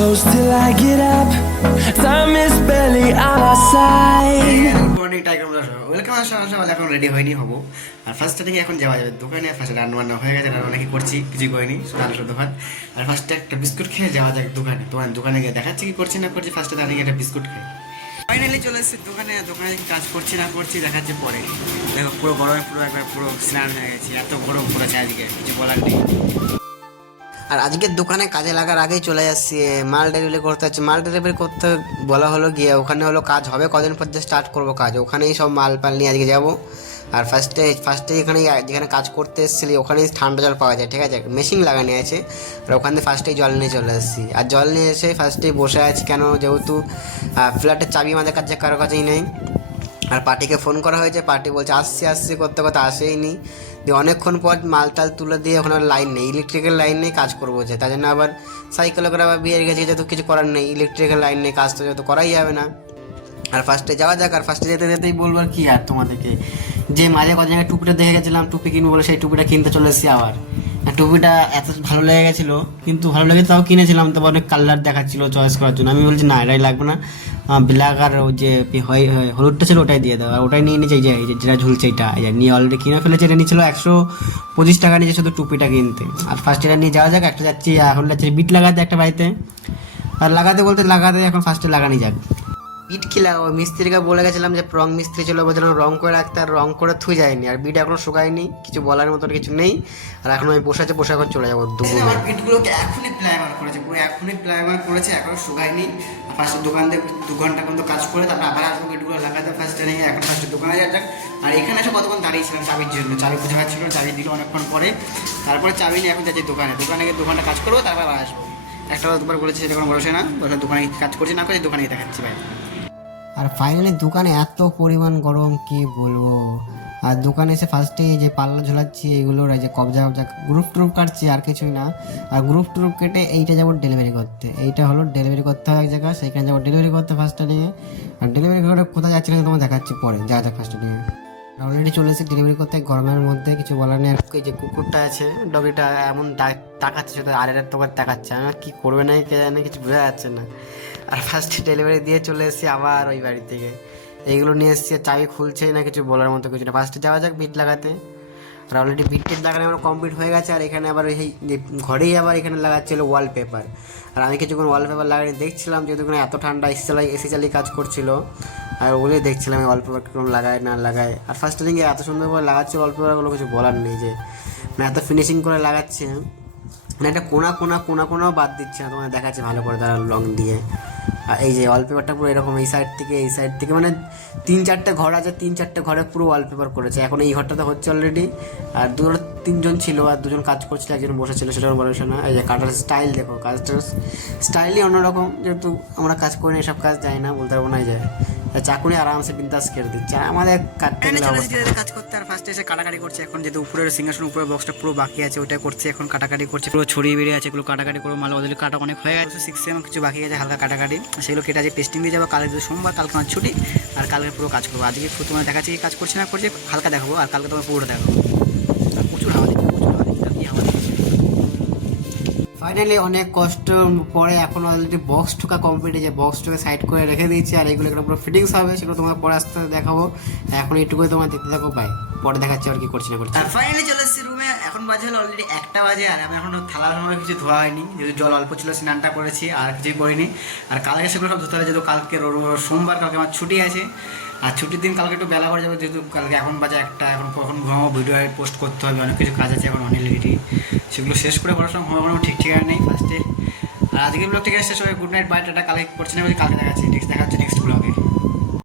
close till I get up. Time is barely on our side. Welcome আসলে এখন ready হয়নি হবো আর first থেকে এখন যাওয়া যাবে দোকানে। ফার্স্টে রান্না বান্না হয়ে গেছে, রান্না কি করছি কিছু করিনি, শুধু আলুর দোকান। আর ফার্স্টে একটা বিস্কুট খেয়ে যাওয়া যাক দোকানে। দোকানে গিয়ে দেখাচ্ছি কি করছি না করছি, ফার্স্টে দাঁড়িয়ে একটা বিস্কুট খেয়ে ফাইনালি চলে এসেছি দোকানে। দোকানে কি কাজ করছি না করছি দেখাচ্ছে পরে। দেখো পুরো গরমে পুরো একবার পুরো স্নান হয়ে গেছি, এত গরম পড়েছে আজকে, কিছু বলার নেই। আর আজকের দোকানে কাজে লাগার আগেই চলে যাচ্ছি, মাল ডেলিভারি করতে হচ্ছে। মাল ডেলিভারি করতে বলা হলো গিয়ে ওখানে হলো কাজ হবে কদিন পর যে স্টার্ট করবো কাজ, ওখানেই সব মাল পাল নিয়ে আজকে যাবো। আর ফার্স্টে যেখানে কাজ করতে এসেছিলি ওখানেই ঠান্ডা জল পাওয়া যায়, ঠিক আছে, মেশিন লাগানো আছে। আর ওখান থেকে ফার্স্টেই জল নিয়ে চলে এসেছি। আর জল নিয়ে এসে ফার্স্টেই বসে আছি, কেন যেহেতু ফ্ল্যাটের চাবি আমাদের কাছে কারো কাছেই নেই। আর পার্টিকে ফোন করা হয়েছে, পার্টি বলছে আসছি করতে করতে আসেই নি। দিয়ে অনেকক্ষণ পর মাল টাল তুলে দিয়ে ওখানে লাইন নেই, ইলেকট্রিক্যাল লাইন নেই, কাজ করবো যে তার জন্য আবার সাইকেলে করে আবার বিয়ের গেছে, যেহেতু কিছু করার নেই, ইলেকট্রিক্যাল লাইন নেই, কাজ তো যেহেতু করাই যাবে না। আর ফার্স্টে যাওয়া যাক। আর ফার্স্টে যেতে যেতেই বলবো আর কি আর তোমাদেরকে, যে মাঝে কদিন আগে টুপিটা দেখে গেছিলাম, টুপি কিনবো বলে সেই টুপিটা কিনতে চলে এসেছি আবার। টুপিটা এত ভালো লেগে গেছিলো, কিন্তু ভালো লেগে তাও কিনেছিলাম, তো অনেক কালার দেখাচ্ছিলো চয়েস করার জন্য। আমি বলছি না এটাই লাগবে না, ব্ল্যাক আর ওই যে হলুদটা ছিল ওটাই দিয়ে দাও। আর ওটাই নিয়ে নিয়েছে, এই যে যেটা ঝুলছে এটা নিয়ে অলরেডি কিনে ফেলেছে। এটা নিয়েছিল 125 টাকা নিয়েছে শুধু টুপিটা কিনতে। আর ফার্স্ট এটা নিয়ে যাওয়া যাক। একটা যাচ্ছি, এখন যাচ্ছি বিট লাগাতে একটা বাড়িতে। আর লাগাতে এখন ফার্স্টে লাগানি যাক। বিট কি লাগাবো, মিস্ত্রিকে বলে গেছিলাম যে রং মিস্ত্রি ছিল, বলছিলাম রং করে রাখতে, আর রং করে থুই যায়নি। আর বিট এখনো শুকায়নি, কিছু বলার মতো কিছু নেই। আর এখন আমি বসে এখন চলে যাবো দুপুরে। আমার বিটগুলোকে এখনই প্লাইমার করেছে, পুরো এখনই প্লাইমার করেছে, এখনো শুকায়নি। ফার্স্টে দোকান থেকে 2 ঘন্টা পর্যন্ত কাজ করে তারপর আবার আসবো বিটগুলো লাগাতে ফার্স্টে নিয়ে। এখন ফার্স্টে দোকানে যাক। আর এখানে এসে কতক্ষণ দাঁড়িয়েছিলাম চাবির জন্য, চাবি খুঁজে পাচ্ছিল, চাবি দিল অনেকক্ষণ পরে। তারপরে চাবি নিয়ে এখন যাচ্ছি দোকানে গিয়ে 2 ঘন্টা কাজ করবো, তারপর আবার আসবো। একটা দুবার বলেছে সেটা কোনো বলেছে না, বলে দোকানে কাজ করছি না করছি, দোকানে দেখাচ্ছি ভাই। আর ফাইনালি দোকানে এত পরিমাণ গরম কি বলবো। আর দোকানে এসে ফার্স্টে যে পাল্লা ঝোলাচ্ছি এগুলোর, এই যে কবজা গ্রুপ ট্রুপ কাটছি, আর কিছুই না। আর গ্রুপ ট্রুপ কেটে এইটা যাবো ডেলিভারি করতে, এইটা হলো ডেলিভারি করতে হয় এক জায়গায়, সেইখানে যাবো ডেলিভারি করতে ফার্স্টে নিয়ে। আর ডেলিভারি করে কোথায় যাচ্ছি না তোমার দেখাচ্ছি পরে, দেখা যাক ফার্স্টে নিয়ে। অলরেডি চলে এসেছি ডেলিভারি করতে, গরমের মধ্যে কিছু বলার নেই। এই যে কুকুরটা আছে ডগিটা এমন তাকাচ্ছে, শুধু আর তোমার তাকাচ্ছে, আমার কী করবে না কে জানে, কিছু বোঝা যাচ্ছে না। আর ফার্স্ট ডেলিভারি দিয়ে চলে এসেছি আবার ওই বাড়ি থেকে, এইগুলো নিয়ে এসেছি, চাবি খুলছেই না, কিছু বলার মতো কিছু না। ফার্স্টে যাওয়া যাক বিট লাগাতে। আর অলরেডি বিট লাগানো আমার কমপ্লিট হয়ে গেছে। আর এখানে আবার এই ঘরেই আবার এখানে লাগাচ্ছিল ওয়ালপেপার। আর আমি কিছুক্ষণ ওয়ালপেপার লাগাই দেখছিলাম, যেহেতু এখানে এত ঠান্ডা এসি চালিয়ে কাজ করছিল। আর ওগুলোই দেখছিলাম আমি ওয়ালপেপার কোনো লাগায় না লাগায়। আর ফার্স্ট লিঙ্গে এত সুন্দরভাবে লাগাচ্ছে ওয়ালপেপারগুলো, কিছু বলার নেই, যে মানে এত ফিনিশিং করে লাগাচ্ছে, মানে একটা কোনাও বাদ দিচ্ছে না, তোমাদের দেখাচ্ছে ভালো করে তারা লং দিয়ে। আর এই যে ওয়ালপেপারটা পুরো এরকম এই সাইড থেকে মানে 3-4টে ঘর আছে, 3-4টে ঘরে পুরো ওয়ালপেপার করেছে। এখন এই ঘরটাতে হচ্ছে অলরেডি। আর 3জন ছিল, আর 2জন কাজ করছিল, একজন বসেছিল, সেটা বলেছে না। এই যে কাটার স্টাইল দেখো, কাজটার স্টাইলই অন্যরকম, যেহেতু আমরা কাজ করি না, এসব কাজ যায় না, বলতে পারবো না। এই যে চাকুনি আরামসে বিন্দাস কেটে দিচ্ছে, আর আমাদের কাটতে কাজ করতে। আর ফার্স্টে এসে কাটাকাটি করছে, এখন যেহেতু উপরের সিংহাসন উপরের বক্সটা পুরো বাকি আছে, ওইটা করছে এখন, কাটাকাটি করছে, পুরো ছড়িয়ে বেরিয়ে আছে, এগুলো কাটাকাটি করে মাল ওদের কাটা অনেক হয়ে গেছে, 6 কিছু বাকি আছে হালকা কাটাকাটি, সেগুলো কেটে আছে পেস্টিং দিয়ে যাবো। কালকে সোমবার, কালকে আমার ছুটি, আর কালকে পুরো কাজ করবো। আজকে তোমার দেখাচ্ছি কাজ করছি না করছে, হালকা দেখাবো, আর কালকে তোমার পুরোটা দেখাবো। আর প্রচুর হাওয়া দিচ্ছে, ফাইনালি অনেক কষ্ট পরে এখন অলরেডি বক্স ঠোকা কমপ্লিট, যে বক্সটাকে সাইড করে রেখে দিয়েছি। আর এগুলো পুরো ফিটিংস হবে, সেগুলো তোমার পরে আস্তে আস্তে দেখাবো। এখন এইটুকুই তোমার দেখতে থাকো, পাই পরে দেখাচ্ছি আর কি করছি না করছি। আর ফাইনালি চলে এসেছি রুমে, এখন বাজে হলো অলরেডি 1টা বাজে। আর আমি এখনো থালা কিছু ধোয়া হয়নি, যেহেতু জল অল্প ছিল, স্নানটা করেছি, আর কিছুই করিনি। আর কালকে সেগুলো সব ধুতে হবে, যেহেতু কালকে সোমবার, কালকে আমার ছুটি আছে। আর ছুটির দিন কালকে একটু বেলা করে যাবো, যেহেতু কালকে এখন বাজে 1টা, এখন কখন ঘুমাবো, ভিডিও পোস্ট করতে হবে, অনেক কিছু কাজ আছে এখন অনেক সেগুলো শেষ করে করার সময় ঘুমাবো ঠিক ঠিকানা নেই ফার্স্টে। আর আজকে ব্লগ থেকে শেষ হবে, গুড নাইট, বাই, টাটা। কালকে করছি না, কালকে দেখাচ্ছি, নেক্সট দেখা হচ্ছে নেক্সট ব্লগ।